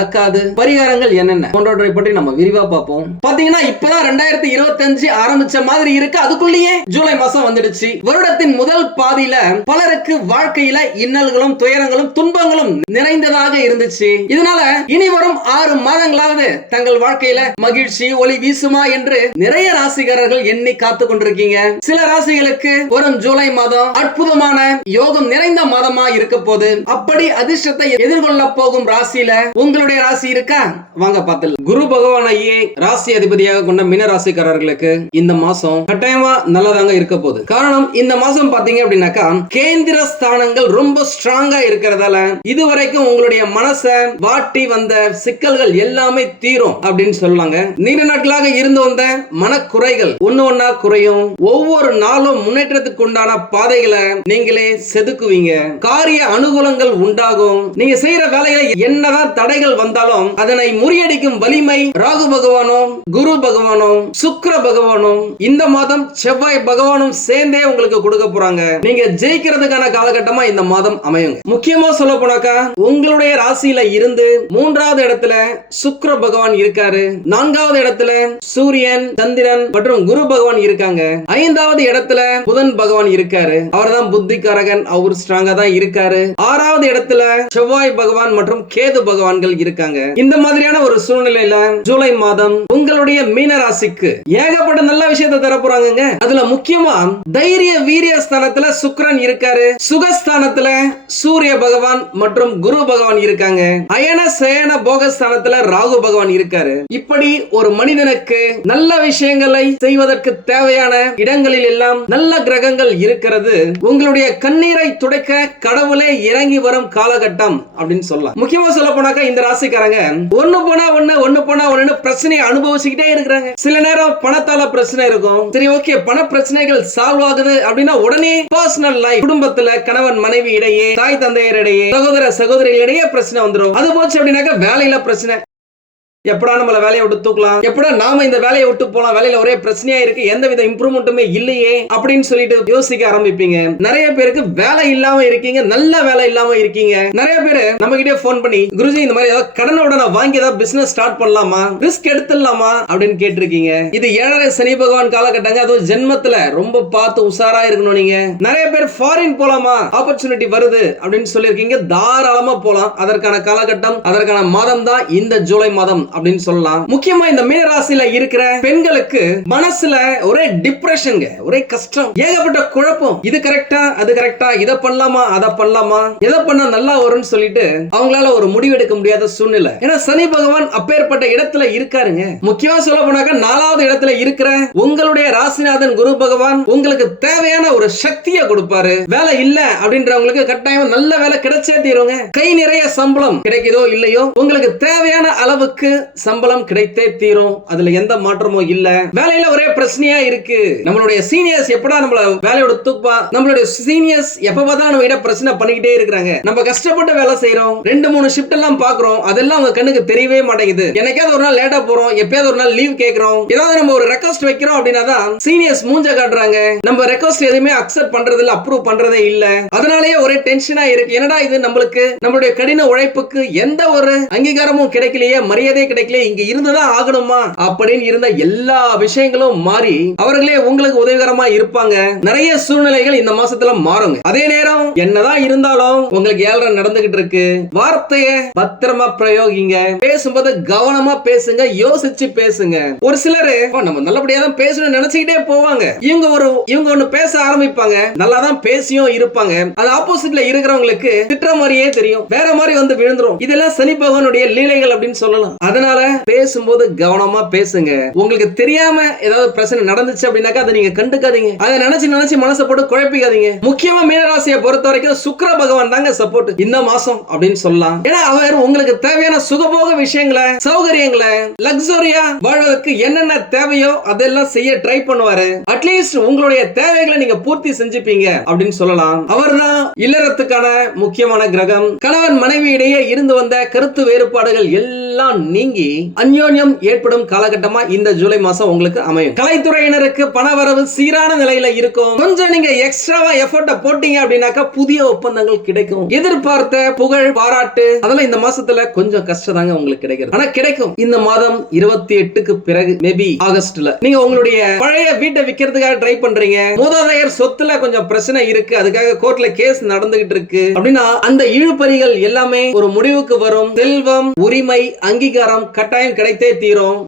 நடக்காது. பரிகாரங்கள் என்னென்ன? போன்றவற்றை பற்றி நம்ம விரிவா பார்ப்போம். பாத்தீங்கன்னா இப்பதான் ரெண்டாயிரத்தி இருபத்தஞ்சு ஆரம்பிச்ச மாதிரி இருக்கு. அதுக்குள்ளேயே ஜூலை மாசம் வந்துடுச்சு. வருடத்தின் முதல் பாதியில பலருக்கு வாழ்க்கையில இன்னல்களும் துயரங்களும் துன்பங்களும் நிறைந்ததாக இருந்துச்சு. இதனால இனி வரும் ஆறு மாதங்களாவது தங்கள் வாழ்க்கையில மகிழ்ச்சி ஒளி வீசுமா என்று நிறைய ராசிகாரர்கள் எண்ணி காத்து கொண்டிருக்கீங்க. சில ராசிகளுக்கு வரும் ஜூலை மாதம் அற்புதமான யோகம் நிறைந்த மாதமா இருக்க போது அப்படி அதிர்ஷ்டத்தை எதிர்கொள்ள போகும் ராசியில உங்களுடைய யாருடைய ராசி இருக்கா? வாங்க பார்த்தலாம் குரு பகவானையே ராசி அதிபதியாக கொண்ட மின ராசிக்காரர்களுக்கு இந்த மாசம் கட்டாயமா நல்லதாங்க இருக்க போகுது. காரணம் இந்த மாசம் பாத்தீங்க அப்படின்னாக்கா கேந்திர ஸ்தானங்கள் ரொம்ப ஸ்ட்ராங்கா இருக்கிறதால இதுவரைக்கும் உங்களுடைய மனசை வாட்டி வந்த சிக்கல்கள் எல்லாமே தீரும் அப்படின்னு சொல்லலாங்க நீண்ட நாட்களாக இருந்து வந்த மனக்குறைகள் ஒன்னு ஒன்னா குறையும். ஒவ்வொரு நாளும் முன்னேற்றத்துக்கு உண்டான பாதைகளை நீங்களே செதுக்குவீங்க. காரிய அனுகூலங்கள் உண்டாகும். நீங்க செய்யற வேலையில என்னதான் தடைகள் வந்தாலும் அதனை முறியடிக்கும் வலிமை ராகு பகவானும் குரு பகவானும் சுக்கர பகவானும் இந்த மாதம் செவ்வாய் பகவானும் சேர்ந்தே உங்களுக்கு கொடுக்க போறாங்க. நீங்க ஜெயிக்கிறதுக்கான காலகட்டமா இந்த மாதம் அமையுங்க. முக்கியமா சொல்ல போனாக்கா உங்களுடைய ராசியில இருந்து மூன்றாவது இடத்துல சுக்கர பகவான் இருக்காரு. நான்காவது இடத்துல சூரியன் சந்திரன் மற்றும் குரு பகவான் இருக்காங்க. ஐந்தாவது இடத்துல புதன் பகவான் இருக்காரு. அவர் தான் புத்திகாரகன் அவர் ஸ்ட்ராங்கா தான் இருக்காரு. ஆறாவது இடத்துல செவ்வாய் பகவான் மற்றும் கேது பகவான்கள் இருக்காங்க. இருக்காங்க. இந்த மாதிரியான ஒரு சூழ்நிலையில ஜூலை மாதம் உங்களுடைய மீன ராசிக்கு ஏகப்பட்ட நல்ல விஷயத்தை தர போறாங்க அதுல முக்கியமா தைரிய வீரிய ஸ்தானத்துல சுக்கிரன் இருக்காரு. சுகஸ்தானத்துல சூரிய பகவான் மற்றும் குரு பகவான் இருக்காங்க. அயன சேன போகஸ்தானத்துல ராகு பகவான் இருக்காரு. இப்படி ஒரு மனிதனுக்கு நல்ல விஷயங்களை செய்வதற்கு தேவையான இடங்களில் எல்லாம் நல்ல கிரகங்கள் இருக்கிறது. உங்களுடைய கண்ணீரை துடைக்க கடவுளே இறங்கி வரும் காலகட்டம் அப்படின்னு சொல்லலாம். முக்கியமா சொல்ல போனாக்கா இந்த ராசி ராசிக்காரங்க ஒண்ணு போனா ஒண்ணு ஒண்ணு போனா ஒண்ணு பிரச்சனையை அனுபவிச்சுக்கிட்டே இருக்கிறாங்க. சில நேரம் பணத்தால பிரச்சனை இருக்கும். சரி ஓகே பண பிரச்சனைகள் சால்வ் ஆகுது அப்படின்னா உடனே பர்சனல் லைஃப் குடும்பத்துல கணவன் மனைவி இடையே தாய் தந்தையர் இடையே சகோதர சகோதரிகளிடையே பிரச்சனை வந்துரும். அது போச்சு அப்படின்னாக்கா வேலையில பிரச்சனை. எப்படா நம்மள வேலையை விட்டு தூக்கலாம்? எப்படா நாம இந்த வேலையை விட்டு போலாம்? வேலையில ஒரே பிரச்சனையா இருக்கு. எந்த வித இம்ப்ரூவ்மெண்ட்டுமே இல்லையே. அப்படின்னு சொல்லிட்டு யோசிக்க ஆரம்பிப்பீங்க. நிறைய பேருக்கு வேலை இல்லாம இருக்கீங்க. நல்ல வேலை இல்லாம இருக்கீங்க. நிறைய பேர் நம்ம கிட்டே போன் பண்ணி குருஜி இந்த மாதிரி ஏதாவது கடனை உடனே வாங்கி ஏதாவது பிசினஸ் ஸ்டார்ட் பண்ணலாமா? ரிஸ்க் எடுத்துடலாமா? அப்படின்னு கேட்டிருக்கீங்க. இது ஏழரை சனி பகவான் காலகட்டங்க. அதுவும் ஜென்மத்துல ரொம்ப பார்த்து உஷாரா இருக்கணும் நீங்க. நிறைய பேர் ஃபாரின் போலாமா? ஆப்பர்ச்சுனிட்டி வருது அப்படின்னு சொல்லியிருக்கீங்க. தாராளமா போலாம். அதற்கான காலகட்டம் அதற்கான மாதம் தான் இந்த ஜூலை மாதம். அப்படின்னு சொல்லலாம். முக்கியமா இந்த மீனராசியில இருக்கிற பெண்களுக்கு மனசுல ஒரே டிப்ரெஷனுங்க ஒரே கஷ்டம். ஏகப்பட்ட குழப்பம். இது கரெக்டா அது கரெக்டா இத பண்ணலாமா அதை பண்ணலாமா எதை பண்ணா நல்லா வரும்னு சொல்லிட்டு அவங்களால ஒரு முடிவெடுக்க முடியாத சூழ்நிலை. ஏன்னா சனி பகவான் அப்பேற்பட்ட இடத்துல இருக்காருங்க. முக்கியமா சொல்ல போனாக்க நாலாவது இடத்துல இருக்கிற உங்களுடைய ராசிநாதன் குரு பகவான் உங்களுக்கு தேவையான ஒரு சக்தியை கொடுப்பாரு. வேலை இல்ல அப்படின்றவங்களுக்கு கட்டாயம் நல்ல வேலை கிடைச்சே தீருங்க. கை நிறைய சம்பளம் கிடைக்குதோ இல்லையோ உங்களுக்கு தேவையான அளவுக்கு சம்பளம் கிடைத்தே தீரும். அதுல எந்த மாற்றமும் இல்ல. வேலையில ஒரே பிரச்சனையா இருக்கு. நம்மளுடைய சீனியர்ஸ் எப்படா நம்மள வேலையோட தூப்பா நம்மளுடைய சீனியர்ஸ் எப்ப பார்த்தா நம்ம கிட்ட பிரச்சனை பண்ணிக்கிட்டே இருக்கிறாங்க. நம்ம கஷ்டப்பட்டு வேலை செய்யறோம் ரெண்டு மூணு ஷிஃப்ட் எல்லாம் பாக்குறோம் அதெல்லாம் அவங்க கண்ணுக்கு தெரியவே மாட்டேங்குது. எனக்காவது ஒரு நாள் லேட்டா போறோம். எப்பயாவது ஒரு நாள் லீவ் கேட்கறோம். ஏதாவது நம்ம ஒரு ரெக்வஸ்ட் வைக்கிறோம் அப்படின்னா தான் சீனியர்ஸ் மூஞ்ச காட்டுறாங்க. நம்ம ரெக்வஸ்ட் எதுவுமே அக்செப்ட் பண்றது இல்ல அப்ரூவ் பண்றதே இல்ல. அதனாலேயே ஒரே டென்ஷனா இருக்கு. என்னடா இது நம்மளுக்கு? நம்மளுடைய கடின உழைப்புக்கு எந்த ஒரு அங்கீகாரமும் கிடைக்கலையே. மரியாதை கிடைக்கல இங்க இருந்துதான் ஆகணுமா? அப்படின்னு இருந்த எல்லா விஷயங்களும் மாறி அவர்களே உங்களுக்கு உதவிகரமா இருப்பாங்க. நிறைய சூழ்நிலைகள் இந்த மாசத்துல மாறுங்க. அதே நேரம் என்னதான் இருந்தாலும் உங்களுக்கு ஏழரை நடந்துகிட்டு இருக்கு. வார்த்தைய பத்திரமா பிரயோகிங்க. பேசும்போது கவனமா பேசுங்க யோசிச்சு பேசுங்க. ஒரு சிலர் நம்ம நல்லபடியா தான் பேசணும்னு நினைச்சுக்கிட்டே போவாங்க. இவங்க ஒரு இவங்க ஒண்ணு பேச ஆரம்பிப்பாங்க. நல்லா தான் பேசியும் இருப்பாங்க. அது ஆப்போசிட்ல இருக்கிறவங்களுக்கு திட்டுற மாதிரியே தெரியும். வேற மாதிரி வந்து விழுந்துரும். இதெல்லாம் சனி பகவானுடைய லீலைகள் அப்படின்னு சொல்லலாம். அதனால அதனால பேசும்போது கவனமா பேசுங்க. உங்களுக்கு தெரியாம ஏதாவது பிரச்சனை நடந்துச்சு அப்படின்னாக்கா அதை நீங்க கண்டுக்காதீங்க. அதை நினைச்சு நினைச்சு மனசை போட்டு குழப்பிக்காதீங்க. முக்கியமா மீனராசியை பொறுத்த வரைக்கும் சுக்கர பகவான் தாங்க சப்போர்ட் இந்த மாசம் அப்படின்னு சொல்லலாம். ஏன்னா அவர் உங்களுக்கு தேவையான சுகபோக விஷயங்களை சௌகரியங்களை லக்ஸரியா வாழ்வதற்கு என்னென்ன தேவையோ அதெல்லாம் செய்ய ட்ரை பண்ணுவாரு. அட்லீஸ்ட் உங்களுடைய தேவைகளை நீங்க பூர்த்தி செஞ்சுப்பீங்க அப்படின்னு சொல்லலாம். அவர் தான் இல்லறத்துக்கான முக்கியமான கிரகம். கணவன் மனைவி இடையே இருந்து வந்த கருத்து வேறுபாடுகள் எல்லாம் நீங்க அந்யோன்யம் ஏற்படும் காலகட்டமா இந்த ஜூலை மாசம் உங்களுக்கு அமையும். கலைத்துறையினருக்கு பணவரவு சீரான நிலையில இருக்கும். கொஞ்சம் நீங்க எக்ஸ்ட்ராவா எஃபர்ட்ட போட்டீங்க அப்படின்னாக்கா புதிய ஒப்பந்தங்கள் கிடைக்கும். எதிர்பார்த்த புகழ் பாராட்டு அதெல்லாம் இந்த மாசத்துல கொஞ்சம் கஷ்டம் தாங்க உங்களுக்கு கிடைக்கிறது. ஆனா கிடைக்கும். இந்த மாதம் இருபத்தி எட்டுக்கு பிறகு மேபி ஆகஸ்ட்ல. நீங்க உங்களுடைய பழைய வீட்டை விக்கிறதுக்காக ட்ரை பண்றீங்க. மூதாதையர் சொத்துல கொஞ்சம் பிரச்சனை இருக்கு. அதுக்காக கோர்ட்ல கேஸ் நடந்துகிட்டு இருக்கு. அப்படின்னா அந்த இழுபறிகள் எல்லாமே ஒரு முடிவுக்கு வரும். செல்வம் உரிமை அங்கீகாரம் கட்டாயம் கிடைத்தே தீரும்.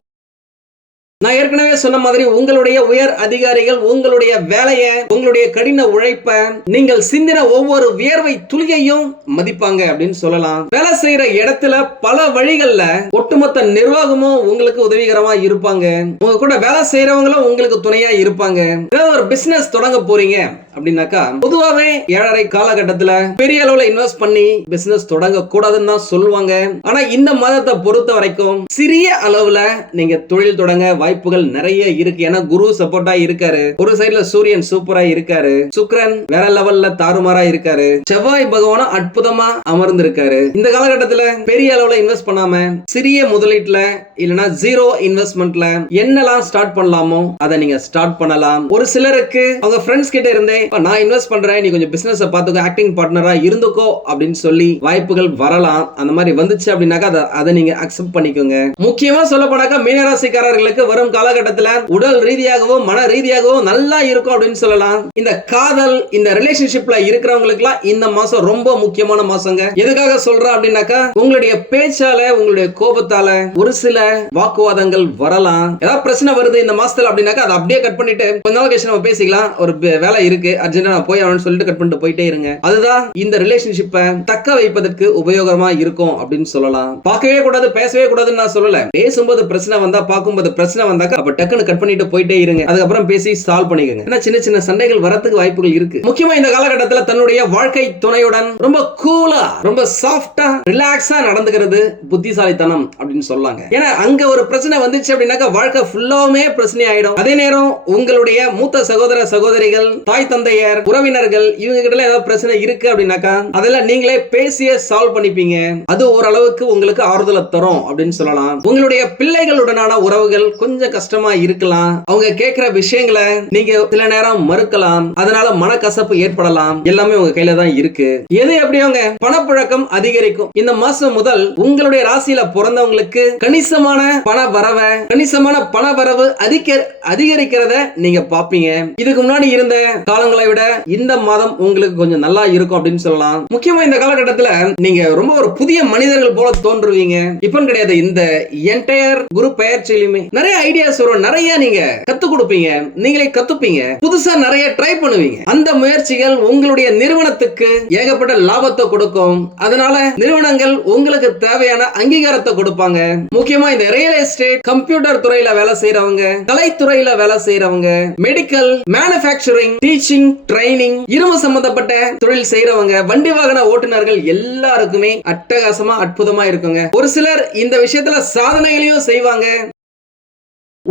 நான் ஏற்கனவே சொன்ன மாதிரி உங்களுடைய உயர் அதிகாரிகள் உங்களுடைய வேலையை உங்களுடைய கடின உழைப்ப நீங்கள் சிந்தின ஒவ்வொரு வியர்வை துளியையும் மதிப்பாங்க அப்படின்னு சொல்லலாம். வேலை செய்யற இடத்துல பல வழிகள்ல ஒட்டுமொத்த நிர்வாகமும் உங்களுக்கு உதவிகரமா இருப்பாங்க. உங்க கூட வேலை செய்யறவங்களும் உங்களுக்கு துணையா இருப்பாங்க. ஏதாவது ஒரு பிசினஸ் தொடங்க போறீங்க அப்படின்னாக்கா பொதுவாவே ஏழரை காலகட்டத்துல பெரிய அளவுல இன்வெஸ்ட் பண்ணி பிசினஸ் தொடங்க கூடாதுன்னு தான் சொல்லுவாங்க. ஆனா இந்த மாதத்தை பொறுத்த வரைக்கும் சிறிய அளவுல நீங்க தொழில் தொடங்க வாய்ப்புகள் நிறைய இருக்கு. ஏன்னா குரு சப்போர்ட்டா இருக்காரு. ஒரு சைடுல சூரியன் சூப்பரா இருக்காரு. சுக்ரன் வேற லெவல்ல தாறுமாறா இருக்காரு. செவ்வாய் பகவானும் அற்புதமா அமர்ந்து இருக்காரு இந்த காலகட்டத்துல பெரிய அளவுல இன்வெஸ்ட் பண்ணாம சிறிய முதலீட்டுல இல்லனா ஜீரோ இன்வெஸ்ட்மெண்ட்ல என்னெல்லாம் ஸ்டார்ட் பண்ணலாமோ அதை நீங்க ஸ்டார்ட் பண்ணலாம். ஒரு சிலருக்கு அவங்க ஃப்ரெண்ட்ஸ் கிட்ட இருந்தே நான் இன்வெஸ்ட் பண்றேன் நீ கொஞ்சம் பிசினஸ் பார்த்துக்கோ ஆக்டிங் பார்ட்னரா இருந்துக்கோ அப்படின்னு சொல்லி வாய்ப்புகள் வரலாம். அந்த மாதிரி வந்துச்சு அப்படின்னாக்கா அதை அதை நீங்க அக்செப்ட் பண்ணிக்கோங்க. முக்கியமா சொல்ல போனாக்கா மீனராசிக்காரர்களுக்கு வரும் காலகட்டத்துல உடல் ரீதியாகவும் மன ரீதியாகவும் நல்லா இருக்கும் அப்படின்னு சொல்லலாம். இந்த காதல் இந்த ரிலேஷன்ஷிப்ல இருக்கிறவங்களுக்குலாம் இந்த மாசம் ரொம்ப முக்கியமான மாசங்க. எதுக்காக சொல்றேன் அப்படின்னாக்கா உங்களுடைய பேச்சால உங்களுடைய கோபத்தால ஒரு சில வாக்குவாதங்கள் வரலாம். ஏதாவது பிரச்சனை வருது இந்த மாசத்துல அப்படின்னாக்கா அதை அப்படியே கட் பண்ணிட்டு கொஞ்ச நாள் கழிச்சு நம்ம பேசிக்கலாம். ஒரு வேலை இருக்கு. அர்ஜென்டா நான் போய் ஆகணும்னு சொல்லிட்டு கட் பண்ணிட்டு போயிட்டே இருங்க. அதுதான் இந்த ரிலேஷன்ஷிப்பை தக்க வைப்பதற்கு உபயோகமா இருக்கும் அப்படின்னு சொல்லலாம். பார்க்கவே கூடாது பேசவே கூடாதுன்னு நான் சொல்லல. பேசும்போது பிரச்சனை வந்தா பார்க்கும்போது பிரச்சனை வந்தாக்கா அப்ப டக்குன்னு கட் பண்ணிட்டு போயிட்டே இருங்க. அதுக்கப்புறம் பேசி சால்வ் பண்ணிக்கோங்க. ஏன்னா சின்ன சின்ன சண்டைகள் வரத்துக்கு வாய்ப்புகள் இருக்கு. முக்கியமா இந்த காலகட்டத்தில் தன்னுடைய வாழ்க்கை துணையுடன் ரொம்ப கூலா ரொம்ப சாஃப்டா ரிலாக்ஸா நடந்துக்கிறது புத்திசாலித்தனம் அப்படின்னு சொல்லாங்க. ஏன்னா அங்க ஒரு பிரச்சனை வந்துச்சு அப்படின்னாக்கா வாழ்க்கை ஃபுல்லாவுமே பிரச்சனை ஆயிடும். அதே நேரம் உங்களுடைய மூத்த சகோதர சகோதரிகள் தாய் குழந்தையர் உறவினர்கள் இவங்க கிட்ட எல்லாம் ஏதாவது பிரச்சனை இருக்கு அப்படின்னாக்கா அதெல்லாம் நீங்களே பேசிய சால்வ் பண்ணிப்பீங்க. அது ஓரளவுக்கு உங்களுக்கு ஆறுதலை தரும் அப்படின்னு சொல்லலாம். உங்களுடைய பிள்ளைகளுடனான உறவுகள் கொஞ்சம் கஷ்டமா இருக்கலாம். அவங்க கேட்கிற விஷயங்களை நீங்க சில நேரம் மறுக்கலாம். அதனால மனக்கசப்பு ஏற்படலாம். எல்லாமே உங்க கையில தான் இருக்கு. எது எப்படியோங்க? பணப்புழக்கம் அதிகரிக்கும். இந்த மாசம் முதல் உங்களுடைய ராசியில பிறந்தவங்களுக்கு கணிசமான பண வரவை கணிசமான பண வரவு அதிக அதிகரிக்கிறத நீங்க பாப்பீங்க இதுக்கு முன்னாடி இருந்த காலங்கள் விட இந்த மாதம் உங்களுக்கு கொஞ்சம் நல்லா இருக்கும் அப்படின்னு சொல்லலாம். முக்கியமா இந்த காலகட்டத்துல நீங்க ரொம்ப ஒரு புதிய மனிதர்கள் போல தோன்றுவீங்க. இப்பன்னு கிடையாது இந்த என்டையர் குரு பயிற்சியிலுமே நிறைய ஐடியாஸ் வரும். நிறைய நீங்க கத்து கொடுப்பீங்க. நீங்களே கத்துப்பீங்க. புதுசா நிறைய ட்ரை பண்ணுவீங்க. அந்த முயற்சிகள் உங்களுடைய நிறுவனத்துக்கு ஏகப்பட்ட லாபத்தை கொடுக்கும். அதனால நிறுவனங்கள் உங்களுக்கு தேவையான அங்கீகாரத்தை கொடுப்பாங்க. முக்கியமா இந்த ரியல் எஸ்டேட் கம்ப்யூட்டர் துறையில வேலை செய்யறவங்க கலைத்துறையில வேலை செய்யறவங்க மெடிக்கல் மேனுஃபேக்சரிங் டீச்சிங் ட்ரைனிங் இரும்பு சம்பந்தப்பட்ட தொழில் செய்யறவங்க வண்டி வாகன ஓட்டுநர்கள் எல்லாருக்குமே அட்டகாசமா அற்புதமா இருக்குங்க. ஒரு சிலர் இந்த விஷயத்துல சாதனைகளையும் செய்வாங்க.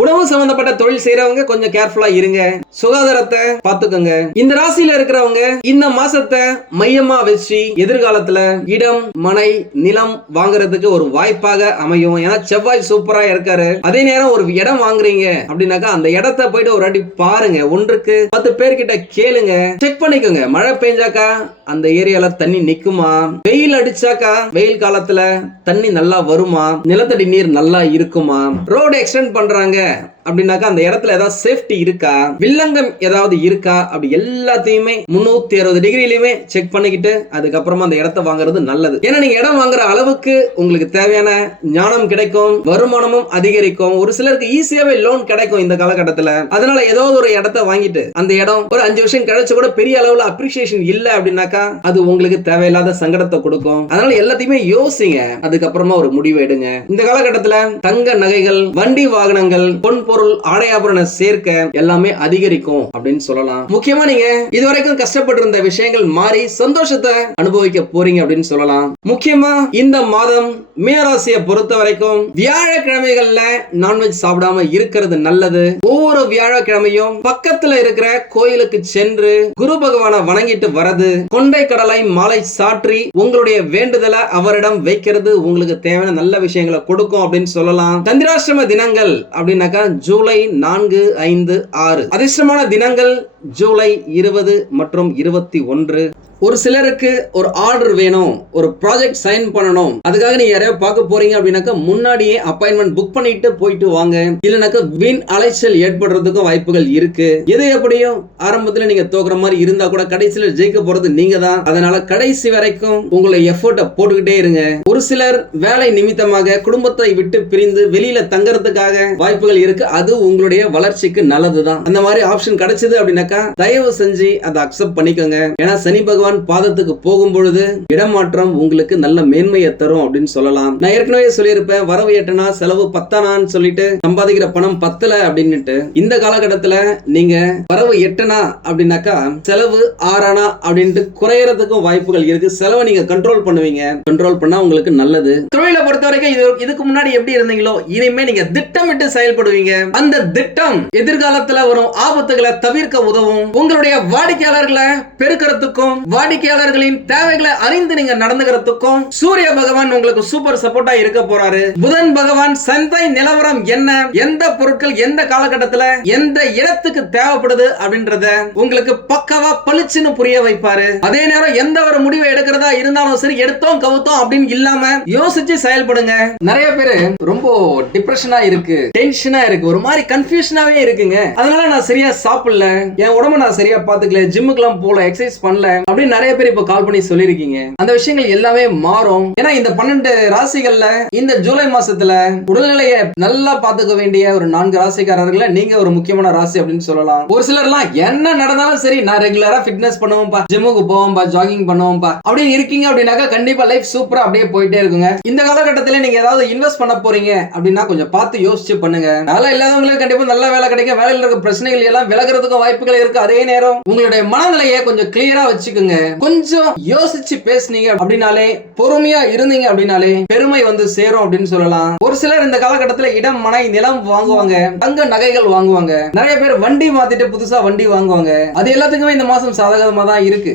உணவு சம்பந்தப்பட்ட தொழில் செய்யறவங்க கொஞ்சம் கேர்ஃபுல்லா இருங்க. சுகாதாரத்தை பாத்துக்கோங்க இந்த ராசியில இருக்கிறவங்க இந்த மாசத்தை மையமா வச்சு எதிர்காலத்துல இடம் மனை நிலம் வாங்குறதுக்கு ஒரு வாய்ப்பாக அமையும். ஏன்னா செவ்வாய் சூப்பரா இருக்காரு. அதே நேரம் ஒரு இடம் வாங்குறீங்க அப்படின்னாக்கா அந்த இடத்த போயிட்டு ஒரு வாட்டி பாருங்க. ஒன்றுக்கு பத்து பேர்கிட்ட கேளுங்க. செக் பண்ணிக்கோங்க. மழை பெஞ்சாக்கா அந்த ஏரியால தண்ணி நிக்குமா? வெயில் அடிச்சாக்கா வெயில் காலத்துல தண்ணி நல்லா வருமா? நிலத்தடி நீர் நல்லா இருக்குமா? ரோடு எக்ஸ்டெண்ட் பண்றாங்க. é, அப்படின்னாக்கா அந்த இடத்துல ஏதாவது சேஃப்டி இருக்கா? வில்லங்கம் ஏதாவது இருக்கா? அப்படி எல்லாத்தையுமே முன்னூத்தி அறுபது டிகிரிலையுமே செக் பண்ணிக்கிட்டு அதுக்கப்புறமா அந்த இடத்த வாங்குறது நல்லது. ஏன்னா நீங்க இடம் வாங்குற அளவுக்கு உங்களுக்கு தேவையான ஞானம் கிடைக்கும் வருமானமும் அதிகரிக்கும். ஒரு சிலருக்கு ஈஸியாவே லோன் கிடைக்கும் இந்த காலகட்டத்துல. அதனால ஏதோ ஒரு இடத்த வாங்கிட்டு அந்த இடம் ஒரு அஞ்சு வருஷம் கழிச்சு கூட பெரிய அளவுல அப்ரிசியேஷன் இல்ல அப்படின்னாக்கா அது உங்களுக்கு தேவையில்லாத சங்கடத்தை கொடுக்கும். அதனால எல்லாத்தையுமே யோசிங்க. அதுக்கப்புறமா ஒரு முடிவு எடுங்க. இந்த காலகட்டத்துல தங்க நகைகள் வண்டி வாகனங்கள் பொன் பொருள் ஆடையாபரண சேர்க்க எல்லாமே அதிகரிக்கும் அப்படின்னு சொல்லலாம். முக்கியமா நீங்க இதுவரைக்கும் கஷ்டப்பட்டு இருந்த விஷயங்கள் மாறி சந்தோஷத்தை அனுபவிக்க போறீங்க அப்படின்னு சொல்லலாம். முக்கியமா இந்த மாதம் மீனராசியை பொறுத்த வரைக்கும் வியாழக்கிழமைகள்ல நான்வெஜ் சாப்பிடாம இருக்கிறது நல்லது. ஒவ்வொரு வியாழக்கிழமையும் பக்கத்துல இருக்கிற கோயிலுக்கு சென்று குரு பகவானை வணங்கிட்டு வரது கொண்டை கடலை மாலை சாற்றி உங்களுடைய வேண்டுதலை அவரிடம் வைக்கிறது உங்களுக்கு தேவையான நல்ல விஷயங்களை கொடுக்கும் அப்படின்னு சொல்லலாம். சந்திராசிரம தினங்கள் அப்படின்னாக்கா ஜூலை நான்கு ஐந்து ஆறு. அதிர்ஷ்டமான தினங்கள் ஜூலை இருபது மற்றும் இருபத்தி ஒன்று. ஒரு சிலருக்கு ஒரு ஆர்டர் வேணும் ஒரு ப்ராஜெக்ட் சைன் பண்ணணும். அதுக்காக நீங்க யாரையோ பார்க்க போறீங்க அப்படின்னாக்கா முன்னாடியே அப்பாயின்மெண்ட் புக் பண்ணிட்டு போயிட்டு வாங்க. இல்லைனாக்கா வீண் அலைச்சல் ஏற்படுறதுக்கும் வாய்ப்புகள் இருக்கு. எது எப்படியும் ஆரம்பத்துல நீங்க தோக்குற மாதிரி இருந்தா கூட கடைசியில ஜெயிக்க போறது நீங்க தான் அதனால கடைசி வரைக்கும் உங்களை எஃபோர்ட்டை போட்டுக்கிட்டே இருங்க. ஒரு சிலர் வேலை நிமித்தமாக குடும்பத்தை விட்டு பிரிந்து வெளியில தங்கறதுக்காக வாய்ப்புகள் இருக்கு. அது உங்களுடைய வளர்ச்சிக்கு நல்லதுதான். அந்த மாதிரி ஆப்ஷன் கிடைச்சது அப்படின்னாக்கா தயவு செஞ்சு அதை அக்செப்ட் பண்ணிக்கோங்க. ஏன்னா சனி பகவான் பகவான் பாதத்துக்கு போகும் பொழுது இடமாற்றம் உங்களுக்கு நல்ல மேன்மையை தரும் அப்படின்னு சொல்லலாம். நான் ஏற்கனவே சொல்லியிருப்பேன் வரவு எட்டனா செலவு பத்தானான்னு சொல்லிட்டு சம்பாதிக்கிற பணம் பத்தல அப்படின்னுட்டு இந்த காலகட்டத்துல நீங்க வரவு எட்டனா அப்படின்னாக்கா செலவு ஆறானா அப்படின்ட்டு குறையறதுக்கும் வாய்ப்புகள் இருக்கு. செலவை நீங்க கண்ட்ரோல் பண்ணுவீங்க. கண்ட்ரோல் பண்ணா உங்களுக்கு நல்லது. தொழிலை பொறுத்த வரைக்கும் இது இதுக்கு முன்னாடி எப்படி இருந்தீங்களோ இனிமே நீங்க திட்டமிட்டு செயல்படுவீங்க. அந்த திட்டம் எதிர்காலத்துல வரும் ஆபத்துகளை தவிர்க்க உதவும். உங்களுடைய வாடிக்கையாளர்களை பெருக்கிறதுக்கும் வாடிக்கையாளர்களின் தேவைகளை அறிந்து நீங்க நடந்துகிறதுக்கும் சூரிய பகவான் உங்களுக்கு சூப்பர் சப்போர்ட்டா இருக்க போறாரு. புதன் பகவான் சந்தை நிலவரம் என்ன? எந்த பொருட்கள் எந்த காலகட்டத்துல எந்த இடத்துக்கு தேவைப்படுது அப்படின்றத உங்களுக்கு பக்கவா பளிச்சுன்னு புரிய வைப்பாரு. அதே நேரம் எந்த ஒரு முடிவை எடுக்கிறதா இருந்தாலும் சரி எடுத்தோம் கவுத்தோம் அப்படின்னு இல்லாம யோசிச்சு செயல்படுங்க. நிறைய பேரு ரொம்ப டிப்ரெஷனா இருக்கு டென்ஷனா இருக்கு ஒரு மாதிரி கன்ஃபியூஷனாவே இருக்குங்க. அதனால நான் சரியா சாப்பிடல என் உடம்ப நான் சரியா பாத்துக்கல ஜிம்முக்குலாம் போல எக்ஸசைஸ் பண்ணல அப்படின்னு நிறைய பேர் இப்ப கால் பண்ணி சொல்லிருக்கீங்க அந்த விஷயங்கள் எல்லாமே மாறும். ஏன்னா இந்த பன்னெண்டு ராசிகள்ல இந்த ஜூலை மாசத்துல உடல்நிலையை நல்லா பாத்துக்க வேண்டிய ஒரு நான்கு ராசிக்காரர்கள நீங்க ஒரு முக்கியமான ராசி அப்படின்னு சொல்லலாம். ஒரு சிலர்லாம் என்ன நடந்தாலும் சரி நான் ரெகுலரா ஃபிட்னஸ் பண்ணுவோம்ப்பா ஜிம்முக்கு போவோம்ப்பா ஜாகிங் பண்ணுவோம்ப்பா அப்படின்னு இருக்கீங்க அப்படின்னாக்கா கண்டிப்பா லைஃப் சூப்பரா அப்படியே போயிட்டே இருக்குங்க. இந்த காலகட்டத்துல நீங்க ஏதாவது இன்வெஸ்ட் பண்ண போறீங்க அப்படின்னா கொஞ்சம் பார்த்து யோசிச்சு பண்ணுங்க. நல்லா இல்லாதவங்களுக்கு கண்டிப்பா நல்ல வேலை கிடைக்கும். வேலையில் இருக்க பிரச்சனைகள் எல்லாம் விலகிறதுக்கும் வாய்ப்புகள் இருக்கு. அதே நேரம் உங்களுடைய மனநிலையை கொஞ்சம் கிளியரா வச்சுக்கோங்க. கொஞ்சம் யோசிச்சு பேசுனீங்க அப்படின்னாலே பொறுமையா இருந்தீங்க அப்படின்னாலே பெருமை வந்து சேரும் அப்படின்னு சொல்லலாம். ஒரு சிலர் இந்த காலகட்டத்துல இடம் மனை நிலம் வாங்குவாங்க. தங்க நகைகள் வாங்குவாங்க. நிறைய பேர் வண்டி மாத்திட்டு புதுசா வண்டி வாங்குவாங்க. அது எல்லாத்துக்குமே இந்த மாசம் சாதகமா தான் இருக்கு.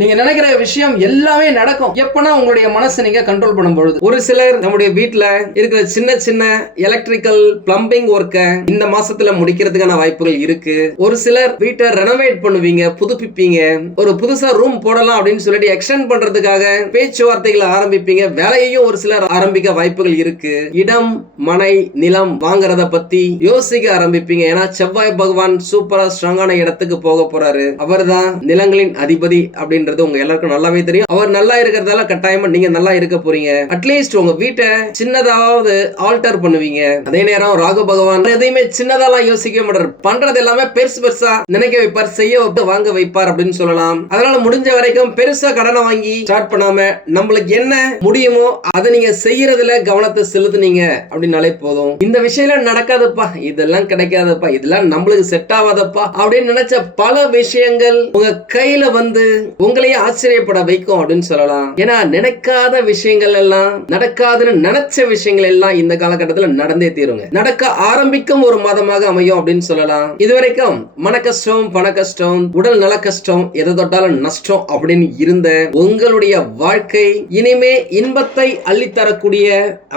நீங்க நினைக்கிற விஷயம் எல்லாமே நடக்கும். எப்பனா உங்களுடைய மனசை நீங்க கண்ட்ரோல் பண்ணும் பொழுது ஒரு சிலர் நம்முடைய வீட்டுல இருக்கிற சின்ன சின்ன எலக்ட்ரிக்கல் பிளம்பிங் ஒர்க்கை இந்த மாசத்துல முடிக்கிறதுக்கான வாய்ப்புகள் இருக்கு. ஒரு சிலர் வீட்டை ரெனோவேட் பண்ணுவீங்க புதுப்பிப்பீங்க. ஒரு புதுசா ரூம் போடலாம் அப்படின்னு சொல்லிட்டு எக்ஸ்டெண்ட் பண்றதுக்காக பேச்சுவார்த்தைகளை ஆரம்பிப்பீங்க. வேலையையும் ஒரு சிலர் ஆரம்பிக்க வாய்ப்புகள் இருக்கு. இடம் மனை நிலம் வாங்குறத பத்தி யோசிக்க ஆரம்பிப்பீங்க. ஏன்னா செவ்வாய் பகவான் சூப்பரா ஸ்ட்ராங்கான இடத்துக்கு போக போறாரு. அவர்தான் நிலங்களின் அதிபதி அப்படின்னு அப்படின்றது உங்க எல்லாருக்கும் நல்லாவே தெரியும். அவர் நல்லா இருக்கிறதால கட்டாயமா நீங்க நல்லா இருக்க போறீங்க. அட்லீஸ்ட் உங்க வீட்டை சின்னதாவது ஆல்டர் பண்ணுவீங்க. அதே நேரம் ராகு பகவான் எதையுமே சின்னதாலாம் யோசிக்க மாட்டார். பண்றது எல்லாமே பெருசு பெருசா நினைக்க வைப்பார் செய்ய வாங்க வைப்பார் அப்படின்னு சொல்லலாம். அதனால முடிஞ்ச வரைக்கும் பெருசா கடனை வாங்கி ஸ்டார்ட் பண்ணாம நம்மளுக்கு என்ன முடியுமோ அதை நீங்க செய்யறதுல கவனத்தை செலுத்துனீங்க அப்படின்னாலே போதும். இந்த விஷயம் நடக்காதுப்பா. இதெல்லாம் கிடைக்காதப்பா. இதெல்லாம் நம்மளுக்கு செட் ஆகாதப்பா அப்படின்னு நினைச்ச பல விஷயங்கள் உங்க கையில வந்து உங்க உங்களையே ஆச்சரியப்பட வைக்கும் அப்படின்னு சொல்லலாம். ஏன்னா நினைக்காத விஷயங்கள் எல்லாம் நடக்காதுன்னு நினைச்ச விஷயங்கள் எல்லாம் இந்த காலகட்டத்துல நடந்தே தீருங்க. நடக்க ஆரம்பிக்கும் ஒரு மாதமாக அமையும் அப்படின்னு சொல்லலாம். இதுவரைக்கும் மன கஷ்டம் பண கஷ்டம் உடல் நல கஷ்டம் எதை தொட்டாலும் நஷ்டம் அப்படின்னு இருந்த உங்களுடைய வாழ்க்கை இனிமே இன்பத்தை அள்ளித்தரக்கூடிய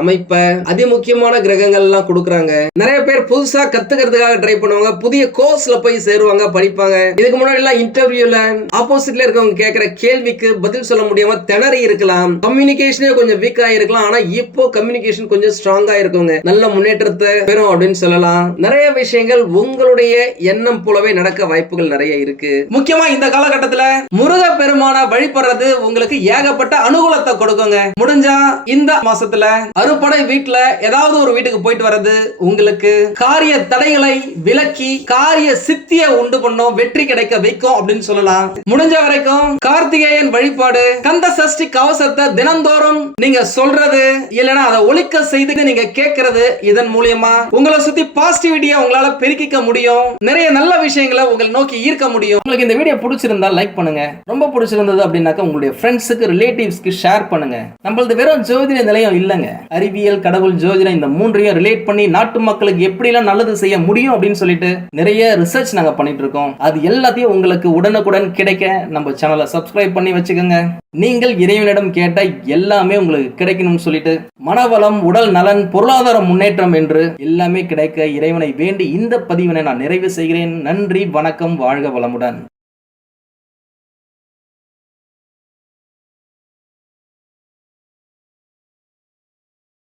அமைப்பை அதிமுக்கியமான கிரகங்கள் எல்லாம் கொடுக்குறாங்க. நிறைய பேர் புதுசா கத்துக்கிறதுக்காக ட்ரை பண்ணுவாங்க புதிய கோர்ஸ்ல போய் சேருவாங்க படிப்பாங்க. இதுக்கு முன்னாடி எல்லாம் இன்டர்வியூல ஆப்போசிட்ல இருக்கவங்க கேட்கிற கேள்விக்கு பதில் சொல்ல முடியாம திணறி இருக்கலாம். கம்யூனிகேஷனே கொஞ்சம் வீக்கா இருக்கலாம் ஆனா இப்போ கம்யூனிகேஷன் கொஞ்சம் ஸ்ட்ராங்கா இருக்குங்க. நல்ல முன்னேற்றத்தை பெறும் அப்படின்னு சொல்லலாம். நிறைய விஷயங்கள் உங்களுடைய எண்ணம் போலவே நடக்க வாய்ப்புகள் நிறைய இருக்கு. முக்கியமா இந்த காலகட்டத்துல முருக பெருமான வழிபடுறது உங்களுக்கு ஏகப்பட்ட அனுகூலத்தை கொடுக்குங்க. முடிஞ்சா இந்த மாசத்துல அறுபடை வீட்டுல ஏதாவது ஒரு வீட்டுக்கு போயிட்டு வர்றது உங்களுக்கு காரிய தடைகளை விலக்கி காரிய சித்திய உண்டு பண்ணும் வெற்றி கிடைக்க வைக்கும் அப்படின்னு சொல்லலாம். முடிஞ்ச வரைக்கும் கார்த்திகேயன் வழிபாடு கந்த சஷ்டி கவசத்தை தினந்தோறும் நீங்க சொல்றது இல்லனா அதை ஒழிக்க செய்து நீங்க கேட்கறது இதன் மூலியமா உங்களை சுத்தி பாசிட்டிவிட்டியா உங்களால பெருக்கிக்க முடியும். நிறைய நல்ல விஷயங்களை உங்களை நோக்கி ஈர்க்க முடியும். உங்களுக்கு இந்த வீடியோ பிடிச்சிருந்தா லைக் பண்ணுங்க. ரொம்ப பிடிச்சிருந்தது அப்படின்னாக்கா உங்களுடைய ஃப்ரெண்ட்ஸுக்கு ரிலேட்டிவ்ஸ்க்கு ஷேர் பண்ணுங்க. நம்மளது வெறும் ஜோதிட நிலையம் இல்லைங்க. அறிவியல் கடவுள் ஜோதிடம் இந்த மூன்றையும் ரிலேட் பண்ணி நாட்டு மக்களுக்கு எப்படிலாம் நல்லது செய்ய முடியும் அப்படின்னு சொல்லிட்டு நிறைய ரிசர்ச் நாங்க பண்ணிட்டு இருக்கோம். அது எல்லாத்தையும் உங்களுக்கு உடனுக்குடன் கிடைக்க நம்ம சேனலை சப்ஸ்கிரைப் பண்ணி வச்சுக்கோங்க. நீங்கள் இறைவனிடம் கேட்ட எல்லாமே உங்களுக்கு கிடைக்கணும்னு சொல்லிட்டு மனவளம் உடல் நலன் பொருளாதார முன்னேற்றம் என்று எல்லாமே கிடைக்க இறைவனை வேண்டி இந்த பதிவினை நான் நிறைவு செய்கிறேன். நன்றி வணக்கம் வாழ்க வளமுடன்.